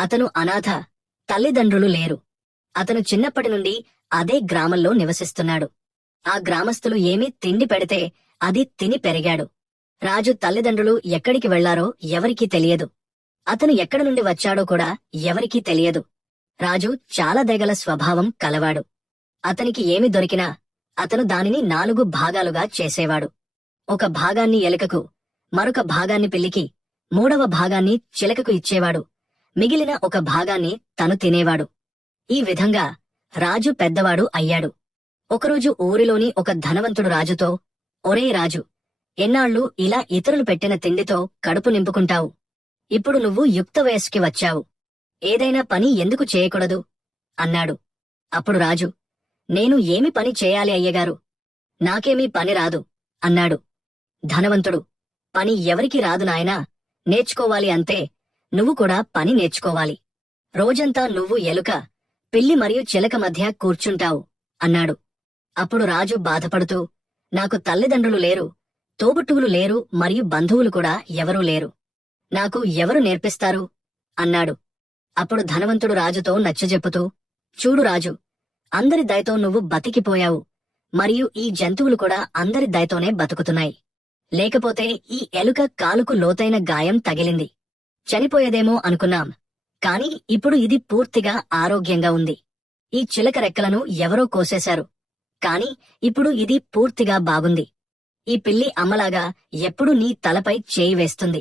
అతను అనాథ, తల్లిదండ్రులు లేరు. అతను చిన్నప్పటి నుండి అదే గ్రామంలో నివసిస్తున్నాడు. ఆ గ్రామస్తులు ఏమీ తిండి పెడితే అది తిని పెరిగాడు. రాజు తల్లిదండ్రులు ఎక్కడికి వెళ్లారో ఎవరికీ తెలియదు. అతను ఎక్కడ నుండి వచ్చాడో కూడా ఎవరికీ తెలియదు. రాజు చాలా దయగల స్వభావం కలవాడు. అతనికి ఏమి దొరికినా అతను దానిని 4 భాగాలుగా చేసేవాడు. ఒక భాగాన్ని ఎలుకకు, మరొక భాగాన్ని పిల్లికి, 3వ భాగాన్ని చిలకకు ఇచ్చేవాడు. మిగిలిన ఒక భాగాన్ని తను తినేవాడు. ఈ విధంగా రాజు పెద్దవాడు అయ్యాడు. ఒకరోజు ఊరిలోని ఒక ధనవంతుడు రాజుతో, ఒరే రాజు, ఎన్నాళ్ళు ఇలా ఇతరులు పెట్టిన తిండితో కడుపు నింపుకుంటావు? ఇప్పుడు నువ్వు యుక్త వయస్సుకి వచ్చావు. ఏదైనా పని ఎందుకు చేయకూడదు? అన్నాడు. అప్పుడు రాజు, నేను ఏమి పని చేయాలి అయ్యగారు? నాకేమీ పని రాదు అన్నాడు. ధనవంతుడు, పని ఎవరికి రాదు నాయనా, నేర్చుకోవాలి అంతే. నువ్వు కూడా పని నేర్చుకోవాలి. రోజంతా నువ్వు ఎలుక, పిల్లి మరియు చిలక మధ్య కూర్చుంటావు అన్నాడు. అప్పుడు రాజు బాధపడుతూ, నాకు తల్లిదండ్రులు లేరు, తోబుట్టువులు లేరు మరియు బంధువులు కూడా ఎవరూ లేరు. నాకు ఎవరు నేర్పిస్తారు? అన్నాడు. అప్పుడు ధనవంతుడు రాజుతో నచ్చజెప్పుతూ, చూడు రాజు, అందరి దయతో నువ్వు బతికిపోయావు, మరియు ఈ జంతువులు కూడా అందరి దయతోనే బతుకుతున్నాయి. లేకపోతే ఈ ఎలుక కాలుకు లోతైన గాయం తగిలింది, చనిపోయేదేమో అనుకున్నాం. కాని ఇప్పుడు ఇది పూర్తిగా ఆరోగ్యంగా ఉంది. ఈ చిలక రెక్కలను ఎవరో కోసేశారు, కాని ఇప్పుడు ఇది పూర్తిగా బాగుంది. ఈ పిల్లి అమ్మలాగా ఎప్పుడు నీ తలపై చేయి వేస్తుంది.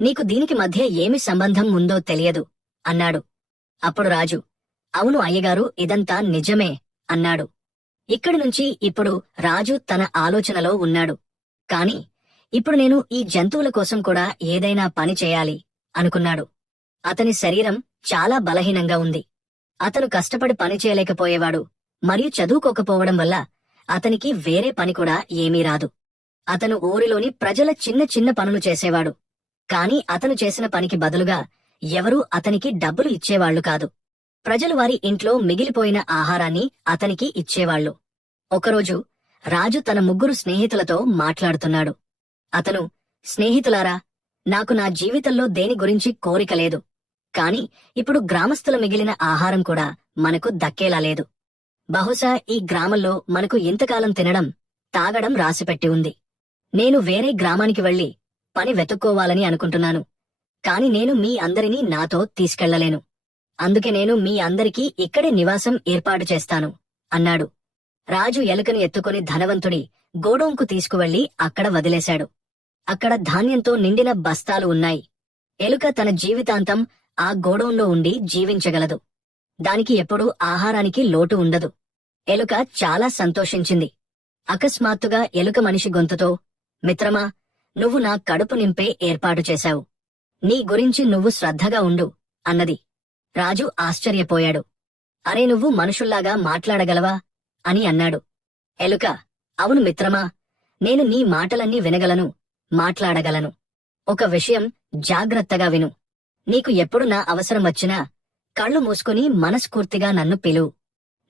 నీకు దీనికి మధ్య ఏమి సంబంధం ఉందో తెలియదు అన్నాడు. అప్పుడు రాజు, అవును అయ్యగారు, ఇదంతా నిజమే అన్నాడు. ఇక్కడి నుంచి ఇప్పుడు రాజు తన ఆలోచనలో ఉన్నాడు. కాని ఇప్పుడు నేను ఈ జంతువుల కోసం కూడా ఏదైనా పని చేయాలి అనుకున్నాడు. అతని శరీరం చాలా బలహీనంగా ఉంది. అతను కష్టపడి పని చేయలేకపోయేవాడు, మరియు చదువుకోకపోవడం వల్ల అతనికి వేరే పని కూడా ఏమీ రాదు. అతను ఊరిలోని ప్రజల చిన్న చిన్న పనులు చేసేవాడు. కాని అతను చేసిన పనికి బదులుగా ఎవరూ అతనికి డబ్బులు ఇచ్చేవాళ్లు కాదు. ప్రజలు వారి ఇంట్లో మిగిలిపోయిన ఆహారాన్ని అతనికి ఇచ్చేవాళ్లు. ఒకరోజు రాజు తన 3 స్నేహితులతో మాట్లాడుతున్నాడు. అతను, స్నేహితులారా, నాకు నా జీవితంలో దేని గురించి కోరిక లేదు. కాని ఇప్పుడు గ్రామస్తుల మిగిలిన ఆహారం కూడా మనకు దక్కేలా లేదు. బహుశా ఈ గ్రామంలో మనకు ఇంతకాలం తినడం, తాగడం రాసిపెట్టి ఉంది. నేను వేరే గ్రామానికి వెళ్లి పని వెతుక్కోవాలని అనుకుంటున్నాను. కాని నేను మీ అందరినీ నాతో తీసుకెళ్లలేను. అందుకే నేను మీ అందరికీ ఇక్కడే నివాసం ఏర్పాటు చేస్తాను అన్నాడు. రాజు ఎలుకను ఎత్తుకుని ధనవంతుడి గోడౌన్కు తీసుకువెళ్లి అక్కడ వదిలేశాడు. అక్కడ ధాన్యంతో నిండిన బస్తాలు ఉన్నాయి. ఎలుక తన జీవితాంతం ఆ గోడౌన్లో ఉండి జీవించగలదు. దానికి ఎప్పుడూ ఆహారానికి లోటు ఉండదు. ఎలుక చాలా సంతోషించింది. అకస్మాత్తుగా ఎలుక మనిషి గొంతుతో, మిత్రమా, నువ్వు నా కడుపు నింపే ఏర్పాటు చేశావు. నీ గురించి నువ్వు శ్రద్ధగా ఉండు అన్నది. రాజు ఆశ్చర్యపోయాడు. అరే, నువ్వు మనుషుల్లాగా మాట్లాడగలవా అని అన్నాడు. ఎలుక, అవును మిత్రమా, నేను నీ మాటలన్నీ వినగలను, మాట్లాడగలను. ఒక విషయం జాగ్రత్తగా విను. నీకు ఎప్పుడు నా అవసరం వచ్చినా కళ్ళు మూసుకుని మనస్ఫూర్తిగా నన్ను పిలువు.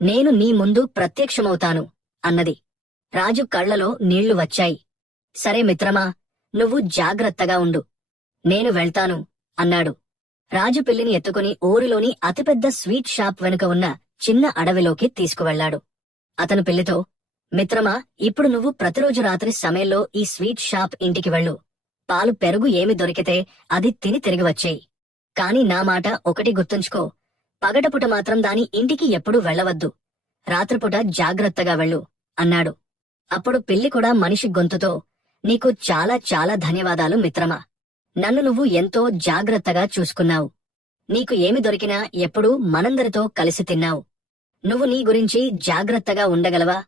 నేను నీ ముందు ప్రత్యక్షమవుతాను అన్నది. రాజు కళ్లలో నీళ్లు వచ్చాయి. సరే మిత్రమా, నువ్వు జాగ్రత్తగా ఉండు, నేను వెళ్తాను అన్నాడు. రాజు పిల్లిని ఎత్తుకుని ఊరిలోని అతిపెద్ద స్వీట్ షాప్ వెనుక ఉన్న చిన్న అడవిలోకి తీసుకువెళ్లాడు. అతను పిల్లితో, మిత్రమా, ఇప్పుడు నువ్వు ప్రతిరోజు రాత్రి సమయంలో ఈ స్వీట్ షాప్ ఇంటికి వెళ్ళు. పాలు, పెరుగు ఏమి దొరికితే అది తిని తిరిగి వచ్చేయి. కాని నా మాట ఒకటి గుర్తుంచుకో, పగటపుట మాత్రం దాని ఇంటికి ఎప్పుడూ వెళ్లవద్దు. రాత్రిపూట జాగ్రత్తగా వెళ్ళు అన్నాడు. అప్పుడు పిల్లి కూడా మనిషి గొంతుతో, నీకు చాలా చాలా ధన్యవాదాలు మిత్రమా. నన్ను నువ్వు ఎంతో జాగ్రత్తగా చూసుకున్నావు. నీకు ఏమి దొరికినా ఎప్పుడూ మనందరితో కలిసి తిన్నావు. నువ్వు నీ గురించి జాగ్రత్తగా ఉండగలవా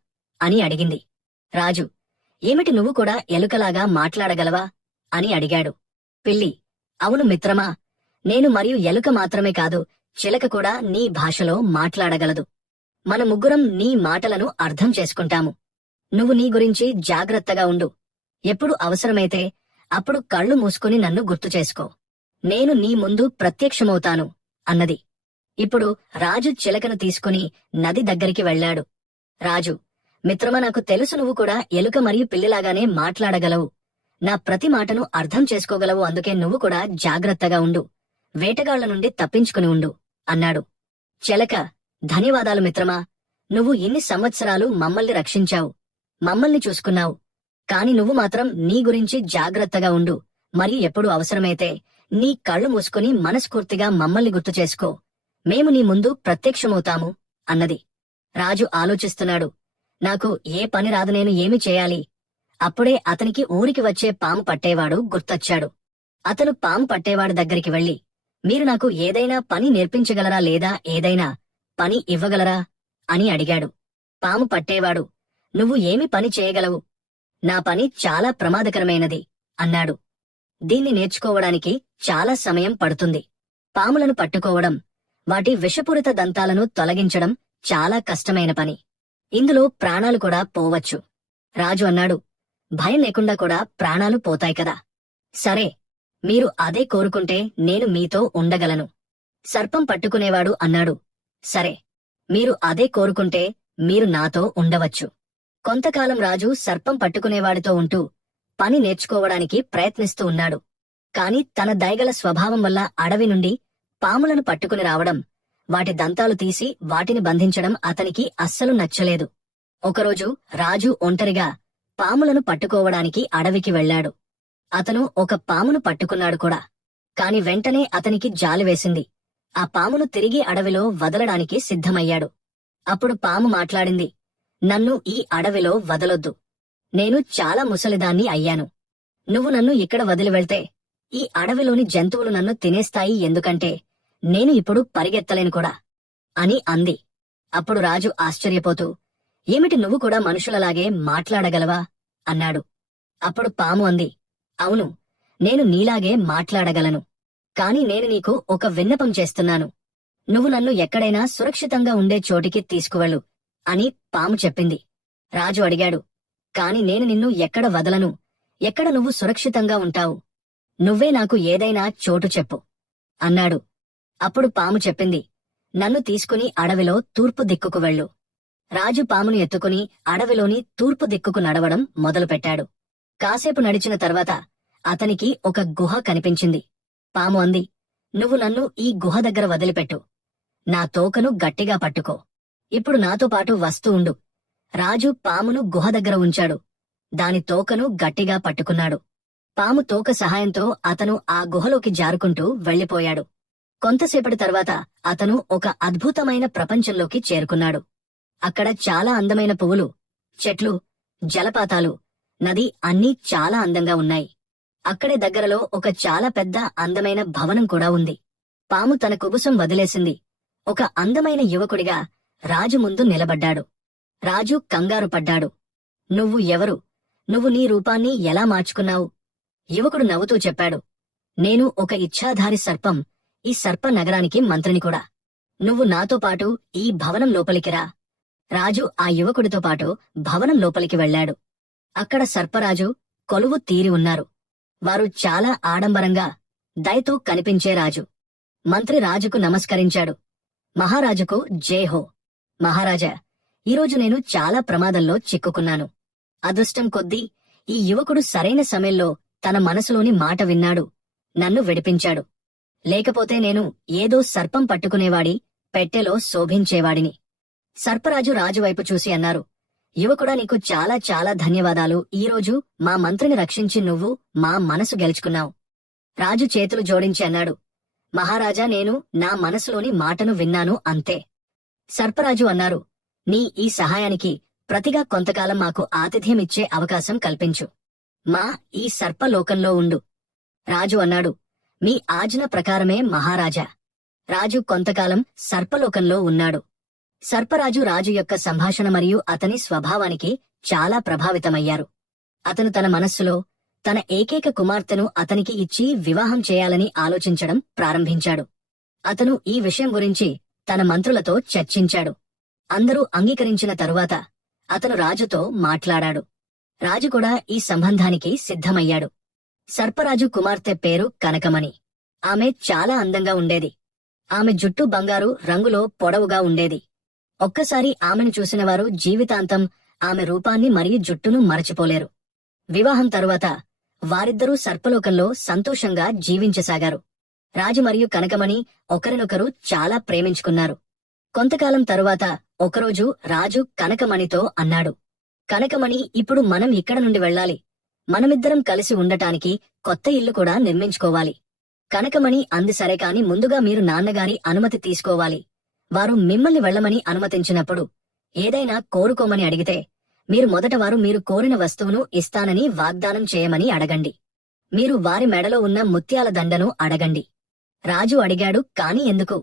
అని అడిగింది. రాజు, ఏమిటి, నువ్వు కూడా ఎలుకలాగా మాట్లాడగలవా అని అడిగాడు. పిల్లి, అవును మిత్రమా, నేను మరియు ఎలుక మాత్రమే కాదు, చిలక కూడా నీ భాషలో మాట్లాడగలదు. మన ముగ్గురం నీ మాటలను అర్థం చేసుకుంటాము. నువ్వు నీ గురించి జాగ్రత్తగా ఉండు. ఎప్పుడు అవసరమైతే అప్పుడు కళ్ళు మూసుకుని నన్ను గుర్తు చేసుకో. నేను నీ ముందు ప్రత్యక్షమవుతాను అన్నది. ఇప్పుడు రాజు చిలకను తీసుకుని నది దగ్గరికి వెళ్లాడు. రాజు, మిత్రమా, నాకు తెలుసు నువ్వు కూడా ఎలుక మరియు పిల్లిలాగానే మాట్లాడగలవు. నా ప్రతి మాటను అర్థం చేసుకోగలవు. అందుకే నువ్వు కూడా జాగ్రత్తగా ఉండు. వేటగాళ్ల నుండి తప్పించుకుని ఉండు అన్నాడు. చెలక, ధన్యవాదాలు మిత్రమా. నువ్వు ఇన్ని సంవత్సరాలు మమ్మల్ని రక్షించావు, మమ్మల్ని చూసుకున్నావు. కాని నువ్వు మాత్రం నీ గురించి జాగ్రత్తగా ఉండు. మరి ఎప్పుడు అవసరమైతే నీ కళ్ళు మూసుకుని మనస్ఫూర్తిగా మమ్మల్ని గుర్తు చేసుకో. మేము నీ ముందు ప్రత్యక్షమవుతాము అన్నది. రాజు ఆలోచిస్తున్నాడు. నాకు ఏ పని రాదు, నేను ఏమి చేయాలి? అప్పుడే అతనికి ఊరికి వచ్చే పాము పట్టేవాడు గుర్తొచ్చాడు. అతను పాము పట్టేవాడి దగ్గరికి వెళ్లి, మీరు నాకు ఏదైనా పని నేర్పించగలరా, లేదా ఏదైనా పని ఇవ్వగలరా అని అడిగాడు. పాము పట్టేవాడు, నువ్వు ఏమి పని చేయగలవు? నా పని చాలా ప్రమాదకరమైనది అన్నాడు. దీన్ని నేర్చుకోవడానికి చాలా సమయం పడుతుంది. పాములను పట్టుకోవడం, వాటి విషపూరిత దంతాలను తొలగించడం చాలా కష్టమైన పని. ఇందులో ప్రాణాలు కూడా పోవచ్చు. రాజు అన్నాడు, భయం లేకుండా కూడా ప్రాణాలు పోతాయి కదా. సరే, మీరు అదే కోరుకుంటే నేను మీతో ఉండగలను. సర్పం పట్టుకునేవాడు అన్నాడు, సరే, మీరు అదే కోరుకుంటే మీరు నాతో ఉండవచ్చు. కొంతకాలం రాజు సర్పం పట్టుకునేవాడితో ఉంటూ పని నేర్చుకోవడానికి ప్రయత్నిస్తూ ఉన్నాడు. కాని తన దయగల స్వభావం వల్ల అడవి నుండి పాములను పట్టుకుని రావడం, వాటి దంతాలు తీసి వాటిని బంధించడం అతనికి అస్సలు నచ్చలేదు. ఒకరోజు రాజు ఒంటరిగా పాములను పట్టుకోవడానికి అడవికి వెళ్లాడు. అతను ఒక పామును పట్టుకున్నాడు కూడా. కాని వెంటనే అతనికి జాలి వేసింది. ఆ పామును తిరిగి అడవిలో వదలడానికి సిద్ధమయ్యాడు. అప్పుడు పాము మాట్లాడింది, నన్ను ఈ అడవిలో వదలొద్దు. నేను చాలా ముసలిదాన్ని అయ్యాను. నువ్వు నన్ను ఇక్కడ వదిలి వెళ్తే ఈ అడవిలోని జంతువులు నన్ను తినేస్తాయి, ఎందుకంటే నేను ఇప్పుడు పరిగెత్తలేను కూడా అని అంది. అప్పుడు రాజు ఆశ్చర్యపోతూ, ఏమిటి, నువ్వు కూడా మనుషులలాగే మాట్లాడగలవా అన్నాడు. అప్పుడు పాము అంది, అవును, నేను నీలాగే మాట్లాడగలను. కాని నేను నీకు ఒక విన్నపం చేస్తున్నాను. నువ్వు నన్ను ఎక్కడైనా సురక్షితంగా ఉండే చోటికి తీసుకువెళ్ళు అని పాము చెప్పింది. రాజు అడిగాడు, కాని నేను నిన్ను ఎక్కడ వదలను, ఎక్కడ నువ్వు సురక్షితంగా ఉంటావు? నువ్వే నాకు ఏదైనా చోటు చెప్పు అన్నాడు. అప్పుడు పాము చెప్పింది, నన్ను తీసుకుని అడవిలో తూర్పు దిక్కుకు వెళ్ళు. రాజు పామును ఎత్తుకుని అడవిలోని తూర్పు దిక్కుకు నడవడం మొదలుపెట్టాడు. కాసేపు నడిచిన తర్వాత అతనికి ఒక గుహ కనిపించింది. పాము అంది, నువ్వు నన్ను ఈ గుహ దగ్గర వదిలిపెట్టు. నా తోకను గట్టిగా పట్టుకో. ఇప్పుడు నాతో పాటు వస్తూ ఉండు. రాజు పామును గుహ దగ్గర ఉంచాడు. దాని తోకను గట్టిగా పట్టుకున్నాడు. పాము తోక సహాయంతో అతను ఆ గుహలోకి జారుకుంటూ వెళ్లిపోయాడు. కొంతసేపటి తర్వాత అతను ఒక అద్భుతమైన ప్రపంచంలోకి చేరుకున్నాడు. అక్కడ చాలా అందమైన పువ్వులు, చెట్లు, జలపాతాలు, నది అన్నీ చాలా అందంగా ఉన్నాయి. అక్కడే దగ్గరలో ఒక చాలా పెద్ద అందమైన భవనం కూడా ఉంది. పాము తన కుబుసం వదిలేసింది. ఒక అందమైన యువకుడిగా రాజు ముందు నిలబడ్డాడు. రాజు కంగారు పడ్డాడు. నువ్వు ఎవరు? నువ్వు నీ రూపాన్ని ఎలా మార్చుకున్నావు? యువకుడు నవ్వుతూ చెప్పాడు, నేను ఒక ఇచ్ఛాధారి సర్పం, ఈ సర్ప నగరానికి మంత్రిని కూడా. నువ్వు నాతో పాటు ఈ భవనం లోపలికి రా. రాజు ఆ యువకుడితో పాటు భవనం లోపలికి వెళ్లాడు. అక్కడ సర్పరాజు, కొలువు తీరి ఉన్నారు. వారు చాలా ఆడంబరంగా, దయతో కనిపించే రాజు. మంత్రి రాజుకు నమస్కరించాడు. మహారాజుకు జైహో. మహారాజా, ఈరోజు నేను చాలా ప్రమాదంలో చిక్కుకున్నాను. అదృష్టం కొద్దీ ఈ యువకుడు సరైన సమయంలో తన మనసులోని మాట విన్నాడు, నన్ను విడిపించాడు. లేకపోతే నేను ఏదో సర్పం పట్టుకునేవాడి పెట్టెలో శోభించేవాడిని. సర్పరాజు రాజువైపు చూసి అన్నారు, యువకుడా, నీకు చాలా చాలా ధన్యవాదాలు. ఈరోజు మా మంత్రిని రక్షించి నువ్వు మా మనసు గెలుచుకున్నావు. రాజు చేతులు జోడించి అన్నాడు, మహారాజా, నేను నా మనసులోని మాటను విన్నాను, అంతే. సర్పరాజు అన్నారు, నీ ఈ సహాయానికి ప్రతిగా కొంతకాలం మాకు ఆతిథ్యమిచ్చే అవకాశం కల్పించు. మా ఈ సర్పలోకంలో ఉండు. రాజు అన్నాడు, మీ ఆజ్ఞ ప్రకారమే మహారాజా. రాజు కొంతకాలం సర్పలోకంలో ఉన్నాడు. సర్పరాజు రాజు యొక్క సంభాషణ మరియు అతని స్వభావానికి చాలా ప్రభావితమయ్యారు. అతను తన మనస్సులో తన ఏకైక కుమార్తెను అతనికి ఇచ్చి వివాహం చేయాలని ఆలోచించడం ప్రారంభించాడు. అతను ఈ విషయం గురించి తన మంత్రులతో చర్చించాడు. అందరూ అంగీకరించిన తరువాత అతను రాజుతో మాట్లాడాడు. రాజు కూడా ఈ సంబంధానికి సిద్ధమయ్యాడు. సర్పరాజు కుమార్తె పేరు కనకమణి. ఆమె చాలా అందంగా ఉండేది. ఆమె జుట్టు బంగారు రంగులో పొడవుగా ఉండేది. ఒక్కసారి ఆమెను చూసినవారు జీవితాంతం ఆమె రూపాన్ని మరియు జుట్టును మరచిపోలేరు. వివాహం తరువాత వారిద్దరూ సర్పలోకంలో సంతోషంగా జీవించసాగారు. రాజు మరియు కనకమణి ఒకరినొకరు చాలా ప్రేమించుకున్నారు. కొంతకాలం తరువాత ఒకరోజు రాజు కనకమణితో అన్నాడు, కనకమణి, ఇప్పుడు మనం ఇక్కడ నుండి వెళ్ళాలి. మనమిద్దరం కలిసి ఉండటానికి కొత్త ఇల్లు కూడా నిర్మించుకోవాలి. కనకమణి అంది, సరే, కాని ముందుగా మీరు నాన్నగారి అనుమతి తీసుకోవాలి. వారు మిమ్మల్ని వెళ్ళమని అనుమతించినప్పుడు ఏదైనా కోరుకోమని అడిగితే మీరు మొదట వారు మీరు కోరిన వస్తువును ఇస్తానని వాగ్దానం చేయమని అడగండి. మీరు వారి మెడలో ఉన్న ముత్యాల దండను అడగండి. రాజు అడిగాడు, కాని ఎందుకు?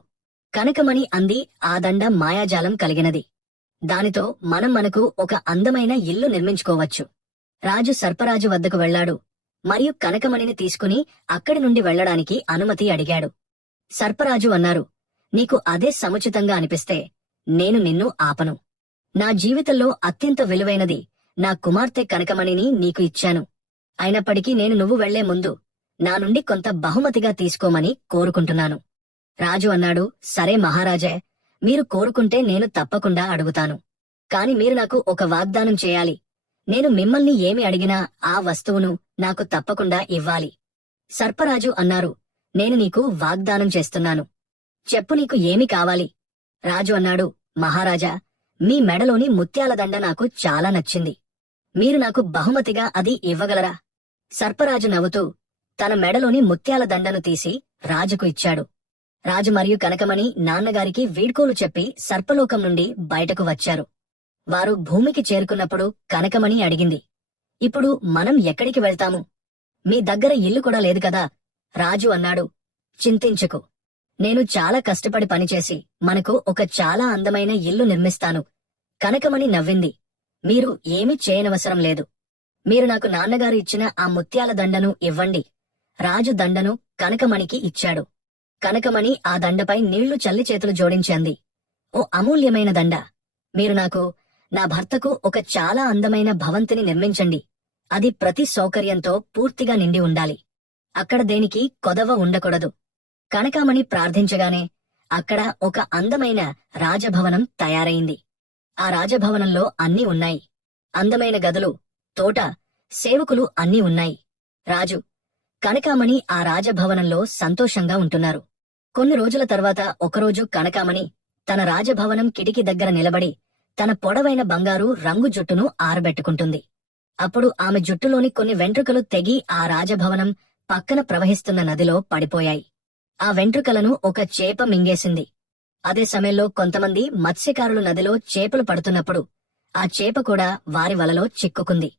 కనకమణి అంది, ఆ దండ మాయాజాలం కలిగినది. దానితో మనకు ఒక అందమైన ఇల్లు నిర్మించుకోవచ్చు. రాజు సర్పరాజు వద్దకు వెళ్లాడు మరియు కనకమణిని తీసుకుని అక్కడి నుండి వెళ్లడానికి అనుమతి అడిగాడు. సర్పరాజు అన్నారు, నీకు అదే సముచితంగా అనిపిస్తే నేను నిన్ను ఆపను. నా జీవితంలో అత్యంత విలువైనది నా కుమార్తె కనకమణిని నీకు ఇచ్చాను. అయినప్పటికీ నేను నువ్వు వెళ్లే ముందు నా నుండి కొంత బహుమతిగా తీసుకోమని కోరుకుంటున్నాను. రాజు అన్నాడు, సరే మహారాజే, మీరు కోరుకుంటే నేను తప్పకుండా అడుగుతాను. కాని మీరు నాకు ఒక వాగ్దానం చేయాలి. నేను మిమ్మల్ని ఏమి అడిగినా ఆ వస్తువును నాకు తప్పకుండా ఇవ్వాలి. సర్పరాజు అన్నారు, నేను నీకు వాగ్దానం చేస్తున్నాను. చెప్పు, నీకు ఏమి కావాలి? రాజు అన్నాడు, మహారాజా, మీ మెడలోని ముత్యాల దండ నాకు చాలా నచ్చింది. మీరు నాకు బహుమతిగా అది ఇవ్వగలరా? సర్పరాజు నవ్వుతూ తన మెడలోని ముత్యాల దండను తీసి రాజుకు ఇచ్చాడు. రాజు మరియు కనకమణి నాన్నగారికి వీడ్కోలు చెప్పి సర్పలోకం నుండి బయటకు వచ్చారు. వారు భూమికి చేరుకున్నప్పుడు కనకమణి అడిగింది, ఇప్పుడు మనం ఎక్కడికి వెళ్తాము? మీ దగ్గర ఇల్లు కూడా లేదు కదా? రాజు అన్నాడు, చింతించకు, నేను చాలా కష్టపడి పనిచేసి మనకు ఒక చాలా అందమైన ఇల్లు నిర్మిస్తాను. కనకమణి నవ్వింది, మీరు ఏమీ చేయనవసరం లేదు. మీరు నాకు నాన్నగారు ఇచ్చిన ఆ ముత్యాల దండను ఇవ్వండి. రాజు దండను కనకమణికి ఇచ్చాడు. కనకమణి ఆ దండపై నీళ్లు చల్లి చేతులు జోడించింది. ఓ అమూల్యమైన దండ, మీరు నాకు, నా భర్తకు ఒక చాలా అందమైన భవంతిని నిర్మించండి. అది ప్రతి సౌకర్యంతో పూర్తిగా నిండి ఉండాలి. అక్కడ దేనికి కొదవ ఉండకూడదు. కనకామణి ప్రార్థించగానే అక్కడ ఒక అందమైన రాజభవనం తయారైంది. ఆ రాజభవనంలో అన్నీ ఉన్నాయి. అందమైన గదులు, తోట, సేవకులు అన్నీ ఉన్నాయి. రాజు, కనకామణి ఆ రాజభవనంలో సంతోషంగా ఉంటున్నారు. కొన్ని రోజుల తర్వాత ఒకరోజు కనకామణి తన రాజభవనం కిటికీ దగ్గర నిలబడి తన పొడవైన బంగారు రంగు జుట్టును ఆరబెట్టుకుంటుంది. అప్పుడు ఆమె జుట్టులోని కొన్ని వెంట్రుకలు తెగి ఆ రాజభవనం పక్కన ప్రవహిస్తున్న నదిలో పడిపోయాయి. ఆ వెంట్రుకలను ఒక చేప మింగేసింది. అదే సమయంలో కొంతమంది మత్స్యకారులు నదిలో చేపలు పడుతున్నప్పుడు ఆ చేప కూడా వారి వలలో చిక్కుకుంది.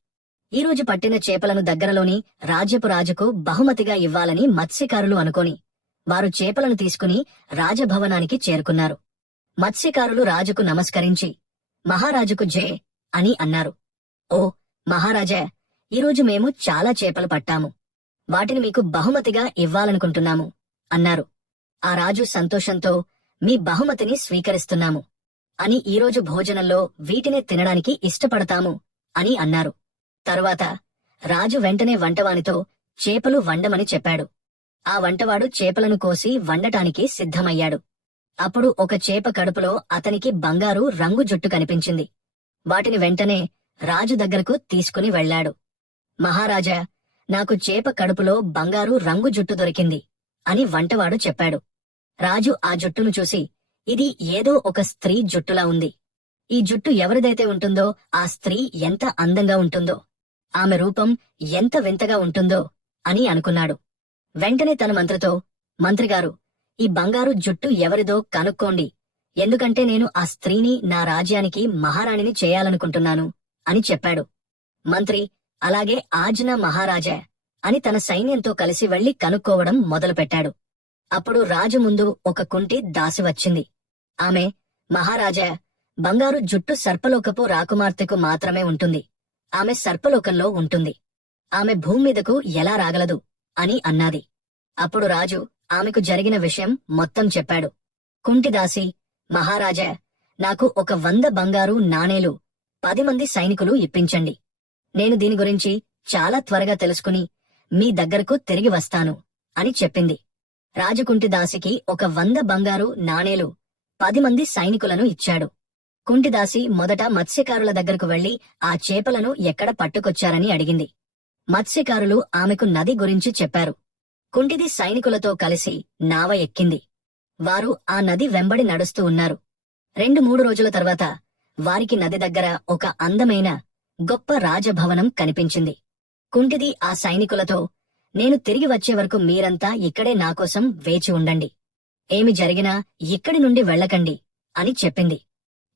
ఈరోజు పట్టిన చేపలను దగ్గరలోని రాజ్యపు రాజుకు బహుమతిగా ఇవ్వాలని మత్స్యకారులు అనుకోని వారు చేపలను తీసుకుని రాజభవనానికి చేరుకున్నారు. మత్స్యకారులు రాజుకు నమస్కరించి, మహారాజుకు జై అని అన్నారు. ఓ మహారాజా, ఈరోజు మేము చాలా చేపలు పట్టాము. వాటిని మీకు బహుమతిగా ఇవ్వాలనుకుంటున్నాము అన్నారు. ఆ రాజు సంతోషంతో, మీ బహుమతిని స్వీకరిస్తున్నాము అని, ఈరోజు భోజనంలో వీటినే తినడానికి ఇష్టపడతాము అని అన్నారు. తరువాత రాజు వెంటనే వంటవానితో చేపలు వండమని చెప్పాడు. ఆ వంటవాడు చేపలను కోసి వండటానికి సిద్ధమయ్యాడు. అప్పుడు ఒక చేప కడుపులో అతనికి బంగారు రంగు జుట్టు కనిపించింది. వాటిని వెంటనే రాజు దగ్గరకు తీసుకుని వెళ్లాడు. మహారాజా, నాకు చేప కడుపులో బంగారు రంగు జుట్టు దొరికింది అని వంటవాడు చెప్పాడు. రాజు ఆ జుట్టును చూసి, ఇది ఏదో ఒక స్త్రీ జుట్టులా ఉంది. ఈ జుట్టు ఎవరిదైతే ఉంటుందో ఆ స్త్రీ ఎంత అందంగా ఉంటుందో, ఆమె రూపం ఎంత వింతగా ఉంటుందో అని అనుకున్నాడు. వెంటనే తన మంత్రితో, మంత్రిగారు, ఈ బంగారు జుట్టు ఎవరిదో కనుక్కోండి. ఎందుకంటే నేను ఆ స్త్రీని నా రాజ్యానికి మహారాణిని చేయాలనుకుంటున్నాను అని చెప్పాడు. మంత్రి, అలాగే ఆజ్ఞ మహారాజా అని తన సైన్యంతో కలిసి వెళ్లి కనుక్కోవడం మొదలుపెట్టాడు. అప్పుడు రాజు ముందు ఒక కుంటి దాసి వచ్చింది. ఆమె, మహారాజా, బంగారు జుట్టు సర్పలోకపు రాకుమార్తెకు మాత్రమే ఉంటుంది. ఆమె సర్పలోకంలో ఉంటుంది. ఆమె భూమి మీదకు ఎలా రాగలదు అని అన్నాది. అప్పుడు రాజు ఆమెకు జరిగిన విషయం మొత్తం చెప్పాడు. కుంటిదాసి, మహారాజా, నాకు ఒక 100 బంగారు నాణేలు 10 మంది సైనికులు ఇప్పించండి. నేను దీని గురించి చాలా త్వరగా తెలుసుకుని మీ దగ్గరకు తిరిగి వస్తాను అని చెప్పింది. రాజు కుంటిదాసికి ఒక 100 బంగారు నాణేలు 10 మంది సైనికులను ఇచ్చాడు. కుంటిదాసి మొదట మత్స్యకారుల దగ్గరకు వెళ్లి ఆ చేపలను ఎక్కడ పట్టుకొచ్చారని అడిగింది. మత్స్యకారులు ఆమెకు నది గురించి చెప్పారు. కుంటిది సైనికులతో కలిసి నావ ఎక్కింది. వారు ఆ నది వెంబడి నడుస్తూ ఉన్నారు. 2-3 రోజుల తర్వాత వారికి నది దగ్గర ఒక అందమైన గొప్ప రాజభవనం కనిపించింది. కుంటిది ఆ సైనికులతో, నేను తిరిగి వచ్చే వరకు మీరంతా ఇక్కడే నాకోసం వేచి ఉండండి. ఏమి జరిగినా ఇక్కడి నుండి వెళ్ళకండి అని చెప్పింది.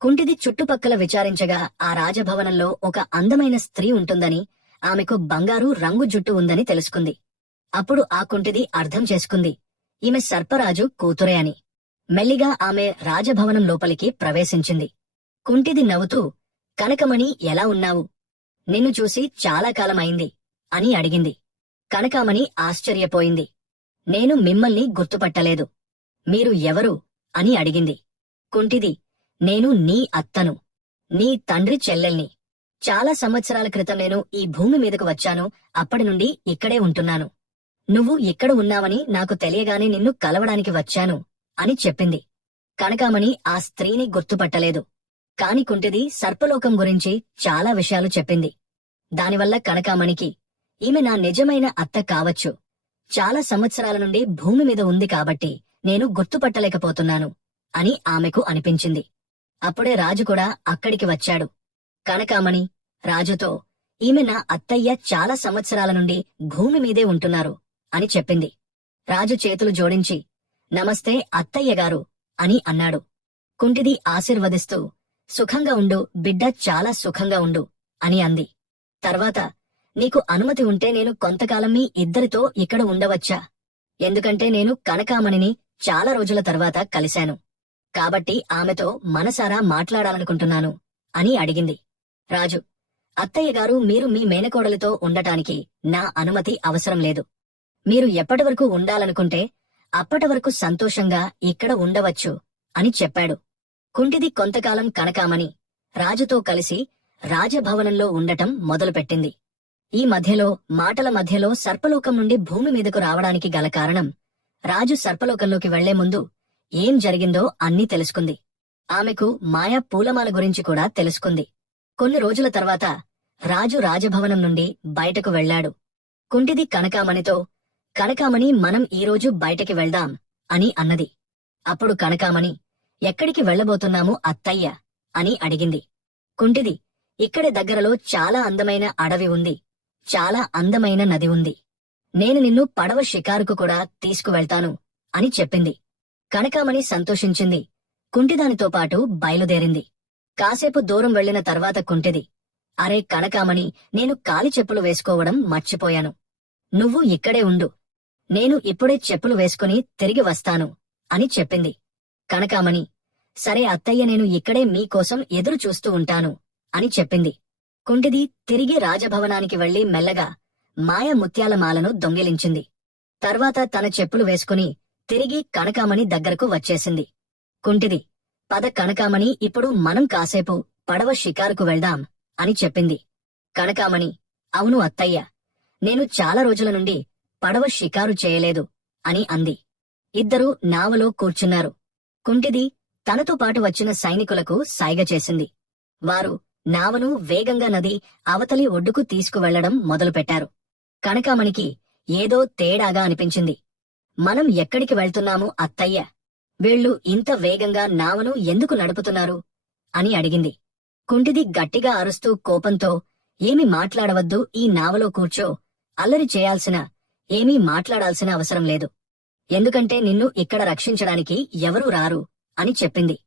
కుంటిది చుట్టుపక్కల విచారించగా ఆ రాజభవనంలో ఒక అందమైన స్త్రీ ఉంటుందని, ఆమెకు బంగారు రంగు జుట్టు ఉందని తెలుసుకుంది. అప్పుడు ఆ కుంటిది అర్థం చేసుకుంది, ఈమె సర్పరాజు కూతురే అని. మెల్లిగా ఆమె రాజభవనం లోపలికి ప్రవేశించింది. కుంటిది నవ్వుతూ, కనకమణి, ఎలా ఉన్నావు? నిన్ను చూసి చాలా కాలమైంది అని అడిగింది. కనకామణి ఆశ్చర్యపోయింది. నేను మిమ్మల్ని గుర్తుపట్టలేదు. మీరు ఎవరు అని అడిగింది. కుంటిది, నేను నీ అత్తను, నీ తండ్రి చెల్లెల్ని. చాలా సంవత్సరాల క్రితం నేను ఈ భూమి మీదకు వచ్చాను. అప్పటి నుండి ఇక్కడే ఉంటున్నాను. నువ్వు ఇక్కడ ఉన్నావని నాకు తెలియగానే నిన్ను కలవడానికి వచ్చాను అని చెప్పింది. కనకామణి ఆ స్త్రీని గుర్తుపట్టలేదు. కాని కుంటిది సర్పలోకం గురించి చాలా విషయాలు చెప్పింది. దానివల్ల కనకామణికి, ఈమె నా నిజమైన అత్త కావచ్చు. చాలా సంవత్సరాల నుండి భూమి మీద ఉంది కాబట్టి నేను గుర్తుపట్టలేకపోతున్నాను అని ఆమెకు అనిపించింది. అప్పుడే రాజు కూడా అక్కడికి వచ్చాడు. కనకామణి రాజుతో, ఈమె నా అత్తయ్య, చాలా సంవత్సరాల నుండి భూమి మీదే ఉంటున్నారు అని చెప్పింది. రాజు చేతులు జోడించి, నమస్తే అత్తయ్యగారు అని అన్నాడు. కుంటిది ఆశీర్వదిస్తూ, సుఖంగా ఉండు బిడ్డ, చాలా సుఖంగా ఉండు అని అంది. తర్వాత, నీకు అనుమతి ఉంటే నేను కొంతకాలం మీ ఇద్దరితో ఇక్కడ ఉండవచ్చా? ఎందుకంటే నేను కనకామణిని చాలా రోజుల తర్వాత కలిశాను. కాబట్టి ఆమెతో మనసారా మాట్లాడాలనుకుంటున్నాను అని అడిగింది. రాజు, అత్తయ్యగారు, మీరు మీ మేనకోడలితో ఉండటానికి నా అనుమతి అవసరం లేదు. మీరు ఎప్పటివరకు ఉండాలనుకుంటే అప్పటివరకు సంతోషంగా ఇక్కడ ఉండవచ్చు అని చెప్పాడు. కుంటిది కొంతకాలం కనకామణి రాజుతో కలిసి రాజభవనంలో ఉండటం మొదలుపెట్టింది. ఈ మధ్యలో, మాటల మధ్యలో సర్పలోకం నుండి భూమి మీదకు రావడానికి గల కారణం, రాజు సర్పలోకంలోకి వెళ్లే ముందు ఏం జరిగిందో అన్నీ తెలుసుకుంది. ఆమెకు మాయా పూలమాల గురించి కూడా తెలుసుకుంది. కొన్ని రోజుల తర్వాత రాజు రాజభవనం నుండి బయటకు వెళ్లాడు. కుంటిది కనకామణితో, కనకామణి, మనం ఈరోజు బయటకి వెళ్దాం అని అన్నది. అప్పుడు కనకామణి, ఎక్కడికి వెళ్లబోతున్నాము అత్తయ్య అని అడిగింది. కుంటిది, ఇక్కడే దగ్గరలో చాలా అందమైన అడవి ఉంది, చాలా అందమైన నది ఉంది. నేను నిన్ను పడవ షికారుకు కూడా తీసుకువెళ్తాను అని చెప్పింది. కనకామణి సంతోషించింది. కుంటిదానితో పాటు బయలుదేరింది. కాసేపు దూరం వెళ్లిన తర్వాత కుంటిది, అరే కనకామణి, నేను కాలి చెప్పులు వేసుకోవడం మర్చిపోయాను. నువ్వు ఇక్కడే ఉండు. నేను ఇప్పుడే చెప్పులు వేసుకుని తిరిగి వస్తాను అని చెప్పింది. కనకామణి, సరే అత్తయ్య, నేను ఇక్కడే మీకోసం ఎదురు చూస్తూ ఉంటాను అని చెప్పింది. కుంటిది తిరిగి రాజభవనానికి వెళ్లి మెల్లగా మాయ ముత్యాల మాలను దొంగిలించింది. తర్వాత తన చెప్పులు వేసుకుని తిరిగి కనకామణి దగ్గరకు వచ్చేసింది. కుంటిది, పద కనకామణి, ఇప్పుడు మనం కాసేపు పడవ షికారుకు వెళ్దాం అని చెప్పింది. కనకామణి, అవును అత్తయ్య, నేను చాలా రోజుల నుండి పడవ షికారు చేయలేదు అని అంది. ఇద్దరూ నావలో కూర్చున్నారు. కుంటిది తనతో పాటు వచ్చిన సైనికులకు సైగ చేసింది. వారు నావను వేగంగా నది అవతలి ఒడ్డుకు తీసుకువెళ్లడం మొదలుపెట్టారు. కనకామణికి ఏదో తేడాగా అనిపించింది. మనం ఎక్కడికి వెళ్తున్నాము అత్తయ్య? వీళ్లు ఇంత వేగంగా నావను ఎందుకు నడుపుతున్నారు అని అడిగింది. కుంటిది గట్టిగా అరుస్తూ కోపంతో, ఏమీ మాట్లాడవద్దు, ఈ నావలో కూర్చో, అల్లరి చేయాల్సిన, ఏమీ మాట్లాడాల్సిన అవసరం లేదు. ఎందుకంటే నిన్ను ఇక్కడ రక్షించడానికి ఎవరూ రారు అని చెప్పింది.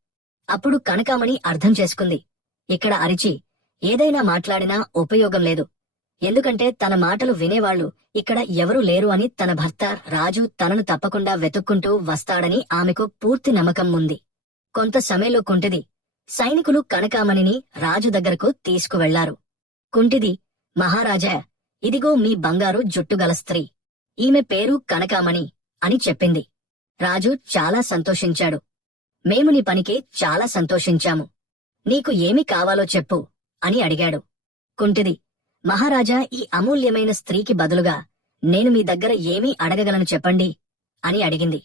అప్పుడు కనకామణి అర్థం చేసుకుంది, ఇక్కడ అరిచి ఏదైనా మాట్లాడినా ఉపయోగం లేదు. ఎందుకంటే తన మాటలు వినేవాళ్లు ఇక్కడ ఎవరూ లేరు అని, తన భర్త రాజు తనను తప్పకుండా వెతుక్కుంటూ వస్తాడని ఆమెకు పూర్తి నమ్మకం ఉంది. కొంత సమయంలో కుంటిది సైనికులు కనకామణిని రాజు దగ్గరకు తీసుకువెళ్లారు. కుంటిది, మహారాజా, ఇదిగో మీ బంగారు జుట్టుగల స్త్రీ, ఈమె పేరు కనకామణి అని చెప్పింది. రాజు చాలా సంతోషించాడు. మేము నీ పనికి చాలా సంతోషించాము. నీకు ఏమి కావాలో చెప్పు అని అడిగాడు. కుంటిది, మహారాజా, ఈ అమూల్యమైన స్త్రీకి బదులుగా నేను మీ దగ్గర ఏమీ అడగగలను చెప్పండి అని అడిగింది.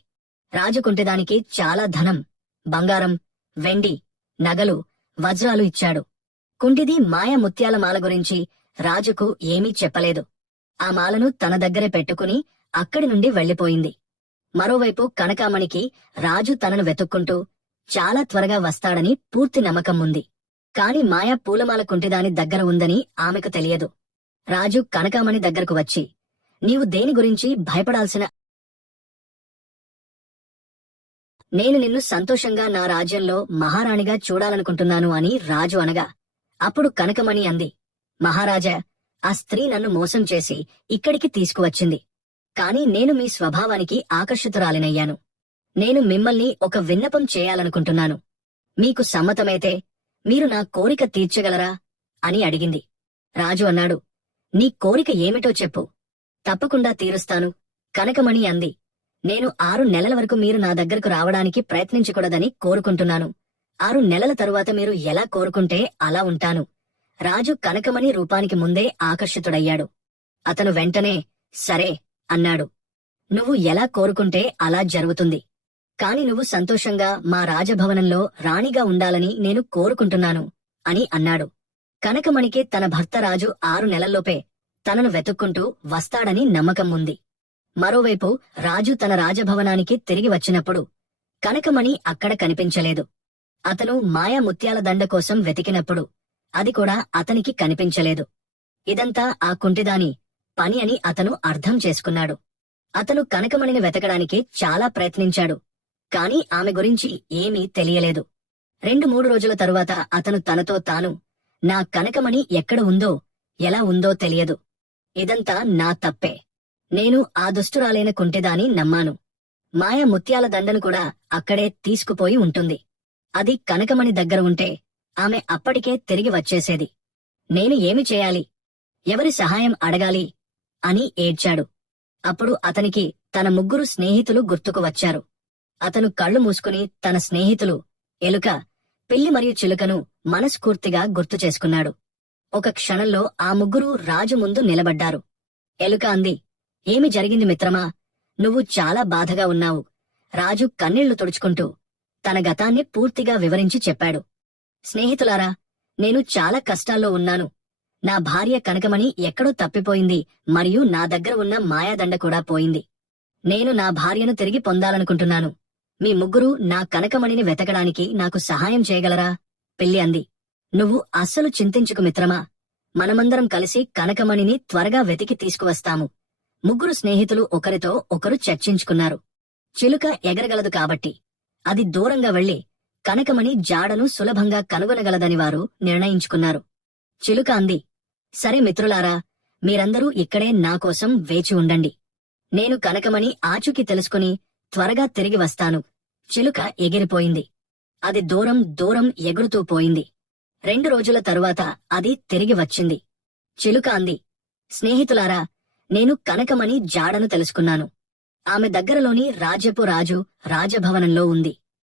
రాజు కుంటిదానికి చాలా ధనం, బంగారం, వెండి, నగలు, వజ్రాలు ఇచ్చాడు. కుంటిది మాయ ముత్యాల మాల గురించి రాజుకు ఏమీ చెప్పలేదు. ఆ మాలను తన దగ్గరే పెట్టుకుని అక్కడి నుండి వెళ్లిపోయింది. మరోవైపు కనకామణికి రాజు తనను వెతుక్కుంటూ చాలా త్వరగా వస్తాడని పూర్తి నమ్మకం ఉంది. కాని మాయ పూలమాల కుంటిదాని దగ్గర ఉందని ఆమెకు తెలియదు. రాజు కనకామణి దగ్గరకు వచ్చి, నీవు దేని గురించి భయపడాల్సిన, నేను నిన్ను సంతోషంగా నా రాజ్యంలో మహారాణిగా చూడాలనుకుంటున్నాను అని రాజు అనగా, అప్పుడు కనకమణి అంది, మహారాజా, ఆ స్త్రీ నన్ను మోసం చేసి ఇక్కడికి తీసుకువచ్చింది. కాని నేను మీ స్వభావానికి ఆకర్షితురాలినయ్యాను. నేను మిమ్మల్ని ఒక విన్నపం చేయాలనుకుంటున్నాను. మీకు సమ్మతమైతే మీరు నా కోరిక తీర్చగలరా అని అడిగింది. రాజు అన్నాడు, నీ కోరిక ఏమిటో చెప్పు, తప్పకుండా తీరుస్తాను. కనకమణి అంది, నేను 6 నెలల వరకు మీరు నా దగ్గరకు రావడానికి ప్రయత్నించకూడదని కోరుకుంటున్నాను. 6 నెలల తరువాత మీరు ఎలా కోరుకుంటే అలా ఉంటాను. రాజు కనకమణి రూపానికి ముందే ఆకర్షితుడయ్యాడు. అతను వెంటనే సరే అన్నాడు. నువ్వు ఎలా కోరుకుంటే అలా జరుగుతుంది. కాని నువ్వు సంతోషంగా మా రాజభవనంలో రాణిగా ఉండాలని నేను కోరుకుంటున్నాను అని అన్నాడు. కనకమణికి తన భర్త రాజు 6 నెలల్లోపే తనను వెతుక్కుంటూ వస్తాడని నమ్మకం ఉంది. మరోవైపు రాజు తన రాజభవనానికి తిరిగి వచ్చినప్పుడు కనకమణి అక్కడ కనిపించలేదు. అతను మాయా ముత్యాల దండ కోసం వెతికినప్పుడు అది కూడా అతనికి కనిపించలేదు. ఇదంతా ఆ కుంటిదాని పని అని అతను అర్థం చేసుకున్నాడు. అతను కనకమణిని వెతకడానికి చాలా ప్రయత్నించాడు. కాని ఆమె గురించి ఏమీ తెలియలేదు. 2-3 రోజుల తరువాత అతను తనతో తాను, నా కనకమణి ఎక్కడ ఉందో, ఎలా ఉందో తెలియదు. ఇదంతా నా తప్పే. నేను ఆ దుష్టురాలైన కుంటిదాని నమ్మాను. మాయ ముత్యాల దండను కూడా అక్కడే తీసుకుపోయి ఉంటుంది. అది కనకమణి దగ్గర ఉంటే ఆమె అప్పటికే తిరిగి వచ్చేసేది. నేను ఏమి చేయాలి? ఎవరి సహాయం అడగాలి అని ఏడ్చాడు. అప్పుడు అతనికి తన 3 స్నేహితులు గుర్తుకు వచ్చారు. అతను కళ్ళు మూసుకుని తన స్నేహితులు ఎలుక, పిల్లి మరియు చిలుకను మనస్ఫూర్తిగా గుర్తు చేసుకున్నాడు. ఒక క్షణంలో ఆ 3 రాజు ముందు నిలబడ్డారు. ఎలుక అంది, ఏమి జరిగింది మిత్రమా? నువ్వు చాలా బాధగా ఉన్నావు. రాజు కన్నీళ్లు తుడుచుకుంటూ తన గతాన్ని పూర్తిగా వివరించి చెప్పాడు. స్నేహితులారా, నేను చాలా కష్టాల్లో ఉన్నాను. నా భార్య కనకమణి ఎక్కడో తప్పిపోయింది మరియు నా దగ్గర ఉన్న మాయాదండ కూడా పోయింది. నేను నా భార్యను తిరిగి పొందాలనుకుంటున్నాను. మీ 3 నా కనకమణిని వెతకడానికి నాకు సహాయం చేయగలరా? పిల్లి అంది, నువ్వు అస్సలు చింతించుకు మిత్రమా. మనమందరం కలిసి కనకమణిని త్వరగా వెతికి తీసుకువస్తాము. 3 స్నేహితులు ఒకరితో ఒకరు చర్చించుకున్నారు. చిలుక ఎగరగలదు కాబట్టి అది దూరంగా వెళ్లి కనకమణి జాడను సులభంగా కనుగొనగలదని వారు నిర్ణయించుకున్నారు. చిలుక అంది, సరే మిత్రులారా, మీరందరూ ఇక్కడే నాకోసం వేచి ఉండండి. నేను కనకమణి ఆచూకీ తెలుసుకుని త్వరగా తిరిగి వస్తాను. చిలుక ఎగిరిపోయింది. అది దూరం దూరం ఎగురుతూ పోయింది. 2 రోజుల తరువాత అది తిరిగి వచ్చింది. చిలుక అంది, స్నేహితులారా, నేను కనకమణి జాడను తెలుసుకున్నాను. ఆమె దగ్గరలోని రాజ్యపు రాజు రాజభవనంలో ఉంది.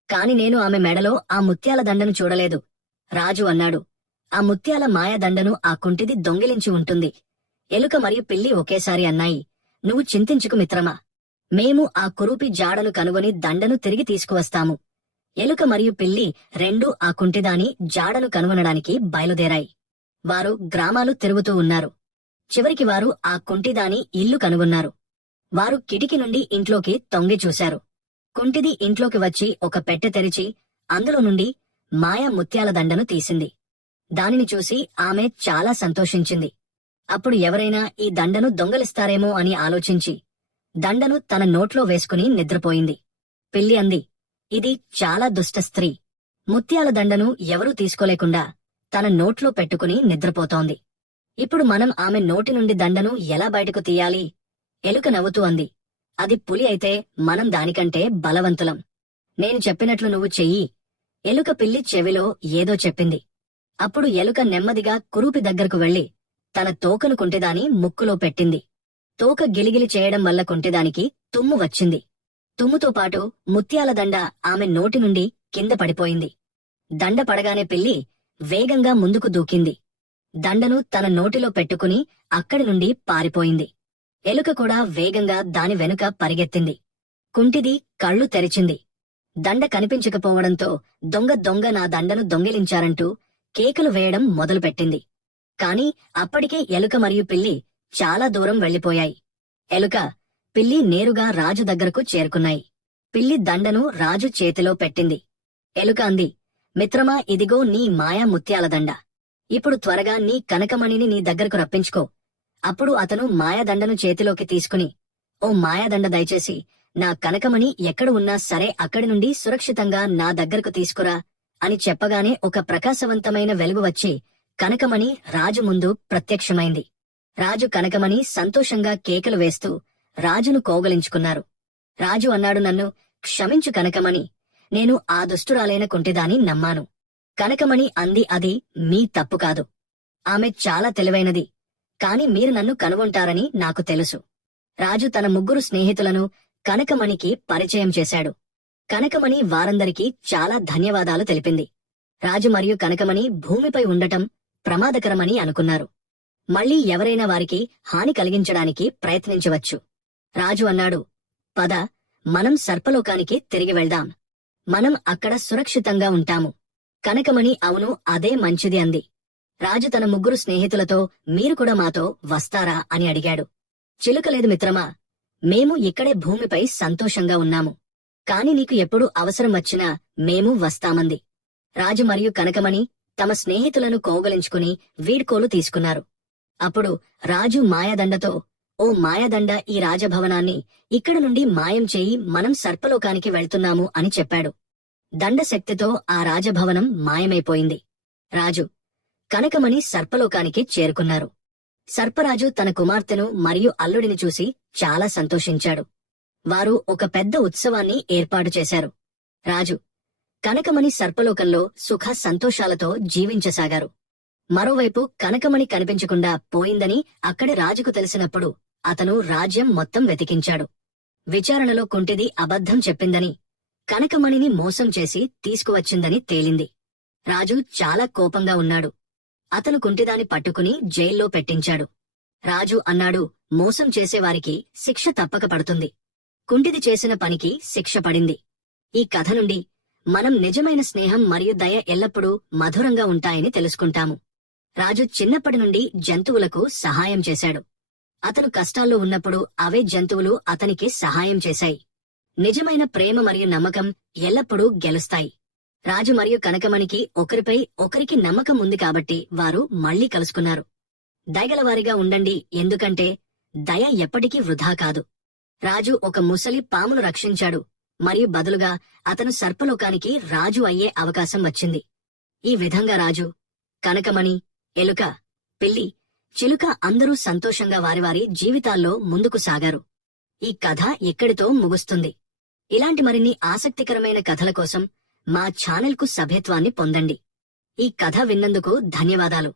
కాని నేను ఆమె మెడలో ఆ ముత్యాల దండను చూడలేదు. రాజు అన్నాడు, ఆ ముత్యాల మాయదండను ఆ కుంటిది దొంగిలించి ఉంటుంది. ఎలుక మరియు పిల్లి ఒకేసారి అన్నాయి, నువ్వు చింతించుకు మిత్రమా. మేము ఆ కురూపి జాడను కనుగొని దండను తిరిగి తీసుకువస్తాము. ఎలుక మరియు పిల్లి 2 ఆ కుంటిదాని జాడను కనుగొనడానికి బయలుదేరాయి. వారు గ్రామాలు తిరుగుతూ ఉన్నారు. చివరికి వారు ఆ కుంటిదాని ఇల్లు కనుగొన్నారు. వారు కిటికీ నుండి ఇంట్లోకి తొంగి చూశారు. కుంటిది ఇంట్లోకి వచ్చి ఒక పెట్టె తెరిచి అందులో నుండి మాయా ముత్యాల దండను తీసింది. దానిని చూసి ఆమె చాలా సంతోషించింది. అప్పుడు ఎవరైనా ఈ దండను దొంగలిస్తారేమో అని ఆలోచించి దండను తన నోట్లో వేసుకుని నిద్రపోయింది. పిల్లి అంది, ఇది చాలా దుష్ట స్త్రీ. ముత్యాల దండను ఎవరూ తీసుకోలేకుండా తన నోట్లో పెట్టుకుని నిద్రపోతోంది. ఇప్పుడు మనం ఆమె నోటి నుండి దండను ఎలా బయటకు తీయాలి? ఎలుక నవ్వుతూ అంది, అది పులి అయితే మనం దానికంటే బలవంతులం. నేను చెప్పినట్లు నువ్వు చెయ్యి. ఎలుక పిల్లి చెవిలో ఏదో చెప్పింది. అప్పుడు ఎలుక నెమ్మదిగా కురూపి దగ్గరకు వెళ్లి తన తోకను కుంటిదాని ముక్కులో పెట్టింది. తోక గిలిగిలి చేయడం వల్ల కుంటిదానికి తుమ్ము వచ్చింది. తుమ్ముతో పాటు ముత్యాల దండ ఆమె నోటి నుండి కింద పడిపోయింది. దండ పడగానే పిల్లి వేగంగా ముందుకు దూకింది. దండను తన నోటిలో పెట్టుకుని అక్కడి నుండి పారిపోయింది. ఎలుక కూడా వేగంగా దాని వెనుక పరిగెత్తింది. కుంటిది కళ్ళు తెరిచింది. దండ కనిపించకపోవడంతో దొంగ నా దండను దొంగిలించారంటూ కేకలు వేయడం మొదలుపెట్టింది. కాని అప్పటికే ఎలుక మరియు పిల్లి చాలా దూరం వెళ్లిపోయాయి. ఎలుక, పిల్లి నేరుగా రాజు దగ్గరకు చేరుకున్నాయి. పిల్లి దండను రాజు చేతిలో పెట్టింది. ఎలుక అంది, మిత్రమా, ఇదిగో నీ మాయా ముత్యాల దండ. ఇప్పుడు త్వరగా నీ కనకమణిని నీ దగ్గరకు రప్పించుకో. అప్పుడు అతను మాయాదండను చేతిలోకి తీసుకుని, ఓ మాయాదండ, దయచేసి నా కనకమణి ఎక్కడ ఉన్నా సరే అక్కడి నుండి సురక్షితంగా నా దగ్గరకు తీసుకురా అని చెప్పగానే ఒక ప్రకాశవంతమైన వెలుగు వచ్చి కనకమణి రాజు ముందు ప్రత్యక్షమైంది. రాజు కనకమణి సంతోషంగా కేకలు వేస్తూ రాజును కౌగలించుకున్నారు. రాజు అన్నాడు, నన్ను క్షమించు కనకమణి, నేను ఆ దుష్టురాలైన కుంటిదాని నమ్మాను. కనకమణి అంది, అది మీ తప్పు కాదు. ఆమె చాలా తెలివైనది. కాని మీరు నన్ను కనుగొంటారని నాకు తెలుసు. రాజు తన ముగ్గురు స్నేహితులను కనకమణికి పరిచయం చేశాడు. కనకమణి వారందరికీ చాలా ధన్యవాదాలు తెలిపింది. రాజు మరియు కనకమణి భూమిపై ఉండటం ప్రమాదకరమని అనుకున్నారు. మళ్లీ ఎవరైనా వారికి హాని కలిగించడానికి ప్రయత్నించవచ్చు. రాజు అన్నాడు, పద, మనం సర్పలోకానికి తిరిగి వెళ్దాం. మనం అక్కడ సురక్షితంగా ఉంటాము. కనకమణి అవును, అదే మంచిది అంది. రాజు తన ముగ్గురు స్నేహితులతో మీరు కూడా మాతో వస్తారా అని అడిగాడు. చిలుకలేదు మిత్రమా, మేము ఇక్కడే భూమిపై సంతోషంగా ఉన్నాము. కాని నీకు ఎప్పుడు అవసరం వచ్చినా మేము వస్తామంది. రాజు మరియు కనకమణి తమ స్నేహితులను కౌగలించుకుని వీడ్కోలు తీసుకున్నారు. అప్పుడు రాజు మాయాదండతో, ఓ మాయాదండ, ఈ రాజభవనాన్ని ఇక్కడ నుండి మాయం చేయి, మనం సర్పలోకానికి వెళ్తున్నాము అని చెప్పాడు. దండశక్తితో ఆ రాజభవనం మాయమైపోయింది. రాజు, కనకమణి సర్పలోకానికి చేరుకున్నారు. సర్పరాజు తన కుమార్తెను మరియు అల్లుడిని చూసి చాలా సంతోషించాడు. వారు ఒక పెద్ద ఉత్సవాన్ని ఏర్పాటు చేశారు. రాజు, కనకమణి సర్పలోకంలో సుఖ సంతోషాలతో జీవించసాగారు. మరోవైపు కనకమణి కనిపించకుండా పోయిందని అక్కడి రాజుకు తెలిసినప్పుడు అతను రాజ్యం మొత్తం వెతికించాడు. విచారణలో కుంటిది అబద్ధం చెప్పిందని, కనకమణిని మోసం చేసి తీసుకువచ్చిందని తేలింది. రాజు చాలా కోపంగా ఉన్నాడు. అతను కుంటిదాని పట్టుకుని జైల్లో పెట్టించాడు. రాజు అన్నాడు, మోసం చేసేవారికి శిక్ష తప్పక పడుతుంది. కుంటిది చేసిన పనికి శిక్ష పడింది. ఈ కథ నుండి మనం నిజమైన స్నేహం మరియు దయ ఎల్లప్పుడూ మధురంగా ఉంటాయని తెలుసుకుంటాము. రాజు చిన్నప్పటి నుండి జంతువులకు సహాయం చేశాడు. అతను కష్టాల్లో ఉన్నప్పుడు అవే జంతువులు అతనికి సహాయం చేశాయి. నిజమైన ప్రేమ మరియు నమ్మకం ఎల్లప్పుడూ గెలుస్తాయి. రాజు మరియు కనకమణికి ఒకరిపై ఒకరికి నమ్మకం ఉంది కాబట్టి వారు మళ్లీ కలుసుకున్నారు. దయగలవారిగా ఉండండి, ఎందుకంటే దయ ఎప్పటికీ వృధా కాదు. రాజు ఒక ముసలి పామును రక్షించాడు మరియు బదులుగా అతను సర్పలోకానికి రాజు అయ్యే అవకాశం వచ్చింది. ఈ విధంగా రాజు, కనకమణి, ఎలుక, పిల్లి, చిలుక అందరూ సంతోషంగా వారి జీవితాల్లో ముందుకు సాగారు. ఈ కథ ఇక్కడితో ముగుస్తుంది. ఇలాంటి మరిన్ని ఆసక్తికరమైన కథల కోసం మా ఛానల్కు సభ్యత్వాన్ని పొందండి. ఈ కథ విన్నందుకు ధన్యవాదాలు.